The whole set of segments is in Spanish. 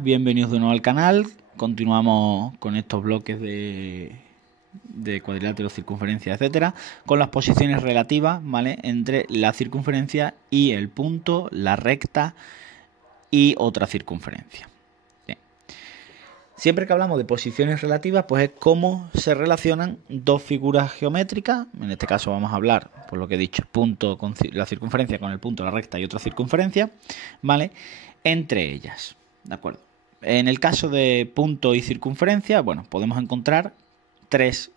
Bienvenidos de nuevo al canal. Continuamos con estos bloques de cuadrilátero, circunferencia, etcétera, con las posiciones relativas, ¿vale?, entre la circunferencia y el punto, la recta y otra circunferencia. Bien. Siempre que hablamos de posiciones relativas, pues es cómo se relacionan dos figuras geométricas. En este caso vamos a hablar, por lo que he dicho, punto con la circunferencia con el punto, la recta y otra circunferencia, ¿vale?, entre ellas. ¿De acuerdo? En el caso de punto y circunferencia, bueno, podemos encontrar tres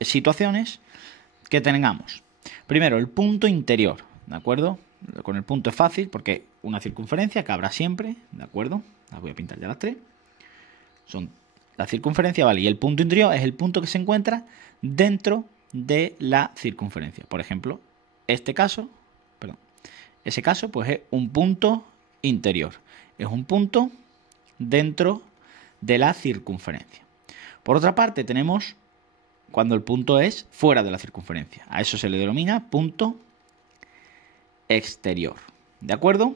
situaciones que tengamos. Primero, el punto interior, ¿de acuerdo? Con el punto es fácil porque una circunferencia que habrá siempre, ¿de acuerdo? Las voy a pintar ya las tres. Son la circunferencia, ¿vale? Y el punto interior es el punto que se encuentra dentro de la circunferencia. Por ejemplo, ese caso, pues es un punto interior. Es un punto dentro de la circunferencia. Por otra parte, tenemos cuando el punto es fuera de la circunferencia. A eso se le denomina punto exterior. ¿De acuerdo?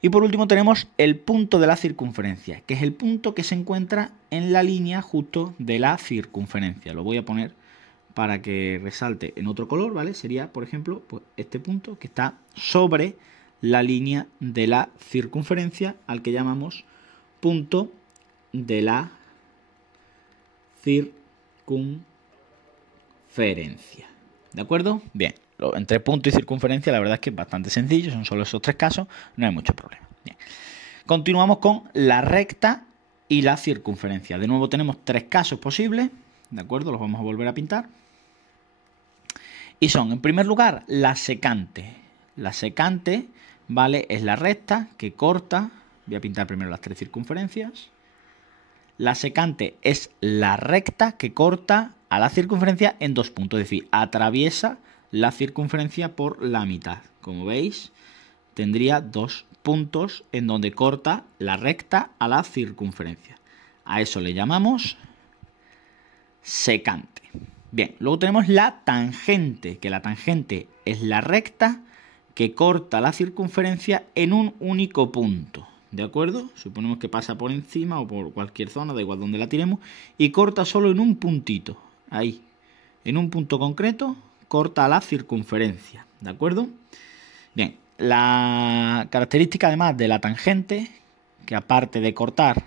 Y por último tenemos el punto de la circunferencia, que es el punto que se encuentra en la línea justo de la circunferencia. Lo voy a poner para que resalte en otro color, ¿vale? Sería, por ejemplo, pues este punto que está sobre la línea de la circunferencia, al que llamamos punto de la circunferencia. ¿De acuerdo? Bien, entre punto y circunferencia la verdad es que es bastante sencillo, son solo esos tres casos, no hay mucho problema. Bien. Continuamos con la recta y la circunferencia. De nuevo tenemos tres casos posibles, ¿de acuerdo? Los vamos a volver a pintar. Y son, en primer lugar, la secante. La secante, ¿vale?, es la recta que corta. Voy a pintar primero las tres circunferencias. La secante es la recta que corta a la circunferencia en dos puntos, es decir, atraviesa la circunferencia por la mitad. Como veis, tendría dos puntos en donde corta la recta a la circunferencia. A eso le llamamos secante. Bien, luego tenemos la tangente, que la tangente es la recta que corta la circunferencia en un único punto. ¿De acuerdo? Suponemos que pasa por encima o por cualquier zona, da igual donde la tiremos, y corta solo en un puntito. Ahí. En un punto concreto, corta la circunferencia. ¿De acuerdo? Bien. La característica además de la tangente, que aparte de cortar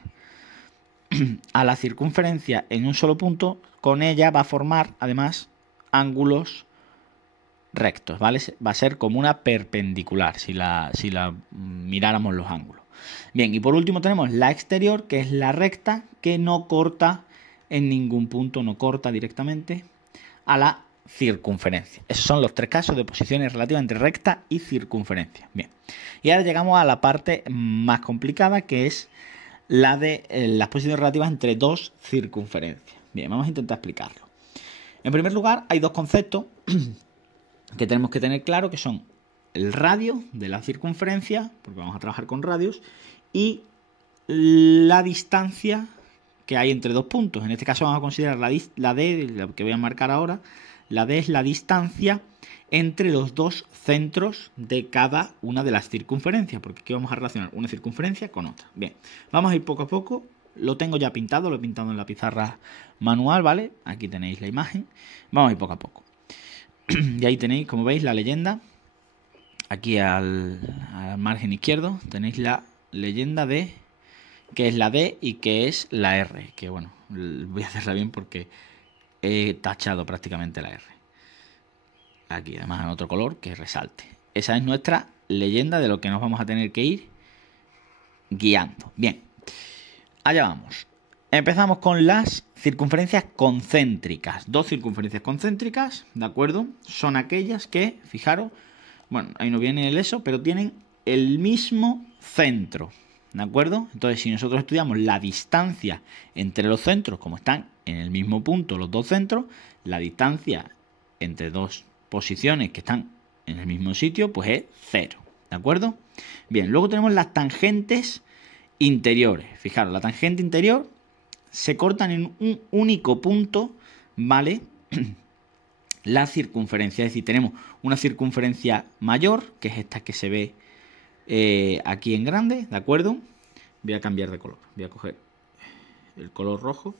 a la circunferencia en un solo punto, con ella va a formar además ángulos rectos, ¿vale? Va a ser como una perpendicular si la miráramos los ángulos. Bien, y por último tenemos la exterior, que es la recta que no corta en ningún punto, no corta directamente a la circunferencia. Esos son los tres casos de posiciones relativas entre recta y circunferencia. Bien, y ahora llegamos a la parte más complicada, que es la de las posiciones relativas entre dos circunferencias. Bien, vamos a intentar explicarlo. En primer lugar, hay dos conceptos que tenemos que tener claro, que son el radio de la circunferencia, porque vamos a trabajar con radios, y la distancia que hay entre dos puntos. En este caso vamos a considerar la D, la que voy a marcar ahora. La D es la distancia entre los dos centros de cada una de las circunferencias, porque aquí vamos a relacionar una circunferencia con otra. Bien, vamos a ir poco a poco. Lo tengo ya pintado, lo he pintado en la pizarra manual, ¿vale? Aquí tenéis la imagen. Vamos a ir poco a poco. Y ahí tenéis, como veis, la leyenda. Aquí al margen izquierdo tenéis la leyenda de qué es la D y qué es la R. Que bueno, voy a hacerla bien porque he tachado prácticamente la R. Aquí además en otro color que resalte. Esa es nuestra leyenda de lo que nos vamos a tener que ir guiando. Bien, allá vamos. Empezamos con las circunferencias concéntricas. Dos circunferencias concéntricas, ¿de acuerdo? Son aquellas que, fijaros, bueno, ahí no viene el eso, pero tienen el mismo centro, ¿de acuerdo? Entonces, si nosotros estudiamos la distancia entre los centros, como están en el mismo punto los dos centros, la distancia entre dos posiciones que están en el mismo sitio, pues es 0, ¿de acuerdo? Bien, luego tenemos las tangentes interiores. Fijaros, la tangente interior se cortan en un único punto, ¿vale? La circunferencia, es decir, tenemos una circunferencia mayor, que es esta que se ve aquí en grande, ¿de acuerdo? Voy a cambiar de color. Voy a coger el color rojo,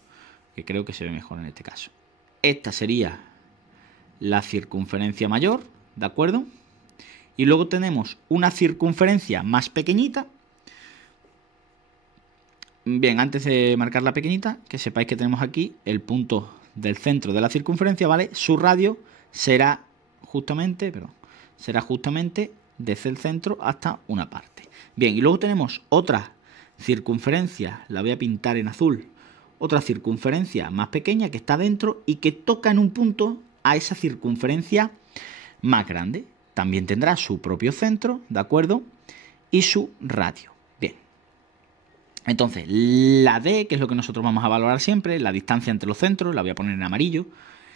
que creo que se ve mejor en este caso. Esta sería la circunferencia mayor, ¿de acuerdo? Y luego tenemos una circunferencia más pequeñita. Bien, antes de marcar la pequeñita, que sepáis que tenemos aquí el punto del centro de la circunferencia, ¿vale? Su radio será justamente, desde el centro hasta una parte. Bien, y luego tenemos otra circunferencia, la voy a pintar en azul, otra circunferencia más pequeña que está dentro y que toca en un punto a esa circunferencia más grande. También tendrá su propio centro, ¿de acuerdo? Y su radio. Bien. Entonces, la D, que es lo que nosotros vamos a valorar siempre, la distancia entre los centros, la voy a poner en amarillo,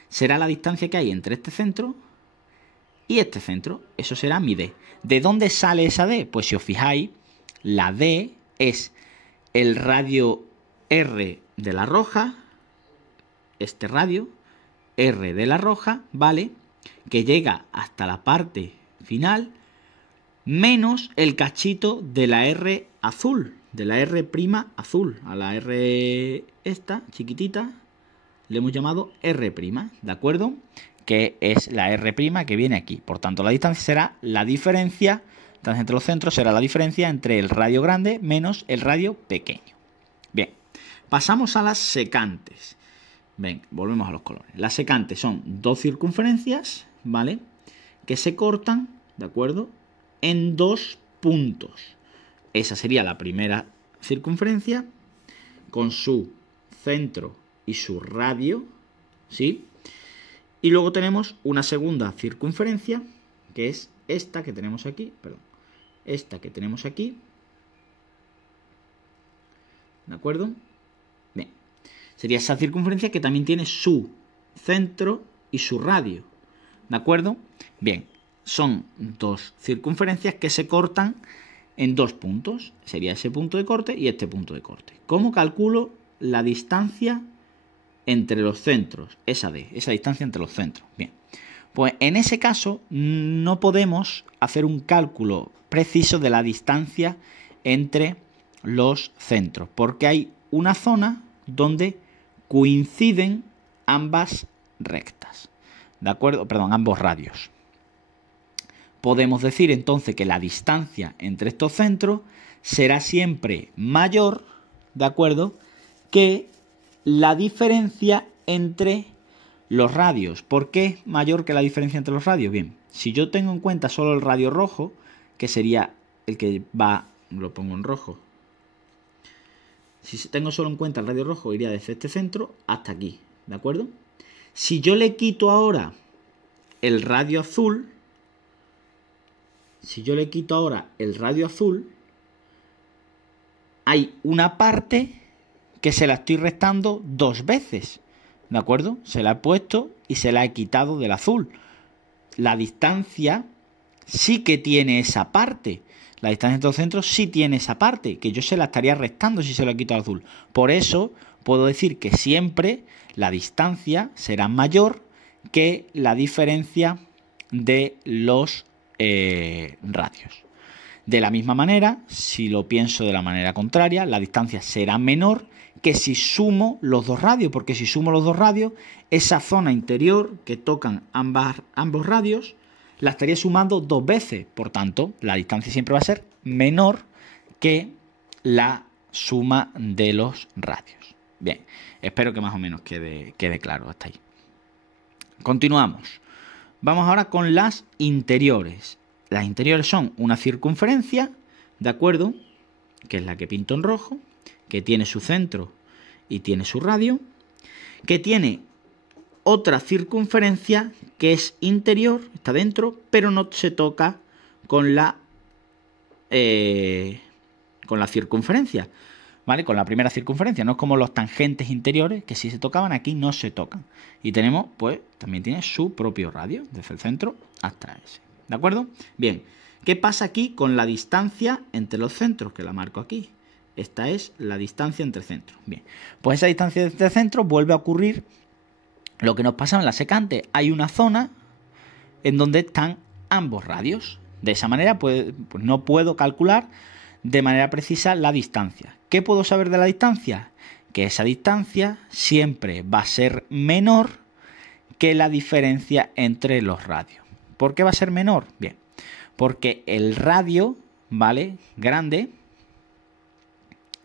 será la distancia que hay entre este centro y este centro. Eso será mi D. ¿De dónde sale esa D? Pues si os fijáis, la D es el radio R de la roja, este radio R de la roja, ¿vale? Que llega hasta la parte final, menos el cachito de la R azul, de la R' azul. A la R esta, chiquitita, le hemos llamado R', ¿de acuerdo? Que es la R' que viene aquí. Por tanto, la distancia será la diferencia, distancia entre los centros será la diferencia entre el radio grande menos el radio pequeño. Bien, pasamos a las secantes. Ven, volvemos a los colores. Las secantes son dos circunferencias, ¿vale? Que se cortan, ¿de acuerdo? En dos puntos. Esa sería la primera circunferencia con su centro y su radio, ¿sí? Y luego tenemos una segunda circunferencia, que es esta que tenemos aquí, perdón, esta que tenemos aquí, ¿de acuerdo? Bien, sería esa circunferencia que también tiene su centro y su radio, ¿de acuerdo? Bien, son dos circunferencias que se cortan en dos puntos. Sería ese punto de corte y este punto de corte. ¿Cómo calculo la distancia entre los centros? Esa distancia entre los centros. Bien, pues en ese caso no podemos hacer un cálculo preciso de la distancia entre los centros, porque hay una zona donde coinciden ambas rectas, ¿de acuerdo? Perdón, ambos radios. Podemos decir entonces que la distancia entre estos centros será siempre mayor, ¿de acuerdo?, que la diferencia entre los radios. ¿Por qué mayor que la diferencia entre los radios? Bien, si yo tengo en cuenta solo el radio rojo, que sería el que va, lo pongo en rojo. Si tengo solo en cuenta el radio rojo, iría desde este centro hasta aquí, ¿de acuerdo? Si yo le quito ahora el radio azul, hay una parte que se la estoy restando dos veces, ¿de acuerdo? Se la he puesto y se la he quitado del azul. La distancia sí que tiene esa parte. La distancia entre los centros sí tiene esa parte, que yo se la estaría restando si se la quito al azul. Por eso puedo decir que siempre la distancia será mayor que la diferencia de los radios. De la misma manera, si lo pienso de la manera contraria, la distancia será menor que si sumo los dos radios, porque si sumo los dos radios, esa zona interior que tocan ambos radios, la estaría sumando dos veces. Por tanto, la distancia siempre va a ser menor que la suma de los radios. Bien, espero que más o menos quede claro hasta ahí. Continuamos. Vamos ahora con las interiores. Las interiores son una circunferencia, ¿de acuerdo?, que es la que pinto en rojo, que tiene su centro y tiene su radio, que tiene otra circunferencia que es interior, está dentro, pero no se toca con la circunferencia, ¿vale? Con la primera circunferencia. No es como los tangentes interiores, que si se tocaban, aquí no se tocan. Y tenemos, pues, también tiene su propio radio, desde el centro hasta ese. ¿De acuerdo? Bien, ¿qué pasa aquí con la distancia entre los centros? Que la marco aquí. Esta es la distancia entre centros. Bien, pues esa distancia entre centros vuelve a ocurrir lo que nos pasa en la secante. Hay una zona en donde están ambos radios, De esa manera pues no puedo calcular de manera precisa la distancia. ¿Qué puedo saber de la distancia? Que esa distancia siempre va a ser menor que la diferencia entre los radios. ¿Por qué va a ser menor? Bien, porque el radio, ¿vale?, grande,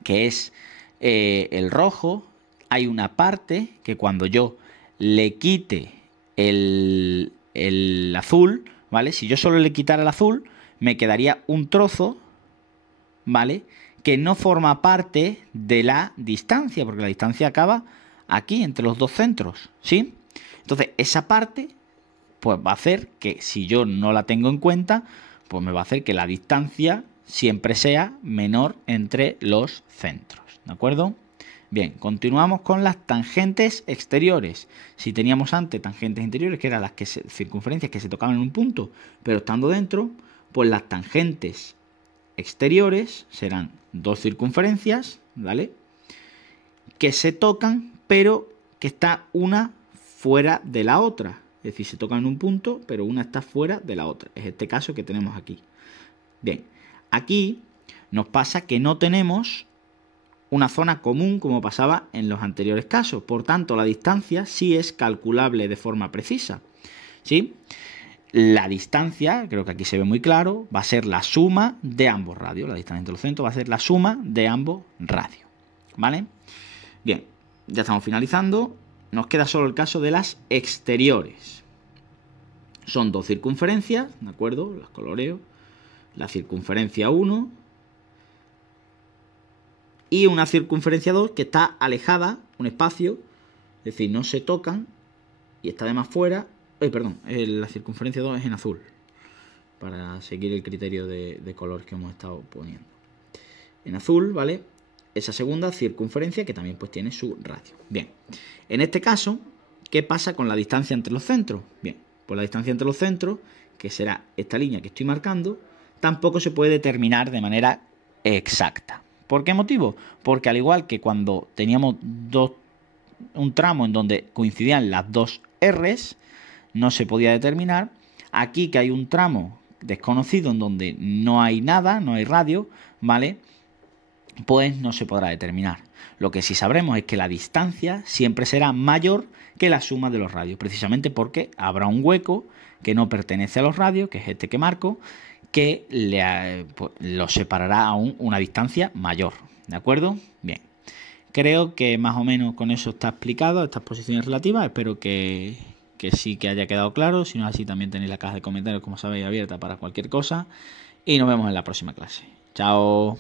que es el rojo, hay una parte que cuando yo le quite el azul, ¿vale? Si yo solo le quitara el azul, me quedaría un trozo, ¿vale?, que no forma parte de la distancia, porque la distancia acaba aquí, entre los dos centros, ¿sí? Entonces, esa parte, pues va a hacer que, si yo no la tengo en cuenta, pues me va a hacer que la distancia siempre sea menor entre los centros, ¿de acuerdo? Bien, continuamos con las tangentes exteriores. Si teníamos antes tangentes interiores, que eran las circunferencias que se tocaban en un punto, pero estando dentro, pues las tangentes exteriores serán dos circunferencias, ¿vale?, que se tocan, pero que está una fuera de la otra. Es decir, se tocan en un punto, pero una está fuera de la otra. Es este caso que tenemos aquí. Bien, aquí nos pasa que no tenemos una zona común como pasaba en los anteriores casos. Por tanto, la distancia sí es calculable de forma precisa, ¿sí? La distancia, creo que aquí se ve muy claro, va a ser la suma de ambos radios. La distancia entre los centros va a ser la suma de ambos radios, ¿vale? Bien, ya estamos finalizando. Nos queda solo el caso de las exteriores. Son dos circunferencias, ¿de acuerdo? Las coloreo. La circunferencia 1 y una circunferencia 2 que está alejada, un espacio, es decir, no se tocan y está además fuera. La circunferencia 2 es en azul, para seguir el criterio de color que hemos estado poniendo. En azul, ¿vale? Esa segunda circunferencia que también pues tiene su radio. Bien, en este caso, ¿qué pasa con la distancia entre los centros? Bien, pues la distancia entre los centros, que será esta línea que estoy marcando, tampoco se puede determinar de manera exacta. ¿Por qué motivo? Porque al igual que cuando teníamos un tramo en donde coincidían las dos R's, no se podía determinar. Aquí, que hay un tramo desconocido en donde no hay nada, no hay radio, ¿vale?, pues no se podrá determinar. Lo que sí sabremos es que la distancia siempre será mayor que la suma de los radios, precisamente porque habrá un hueco que no pertenece a los radios, que es este que marco, que lo separará aún una distancia mayor, ¿de acuerdo? Bien, creo que más o menos con eso está explicado estas posiciones relativas. Espero que sí que haya quedado claro. Si no es así, también tenéis la caja de comentarios, como sabéis, abierta para cualquier cosa. Y nos vemos en la próxima clase. Chao.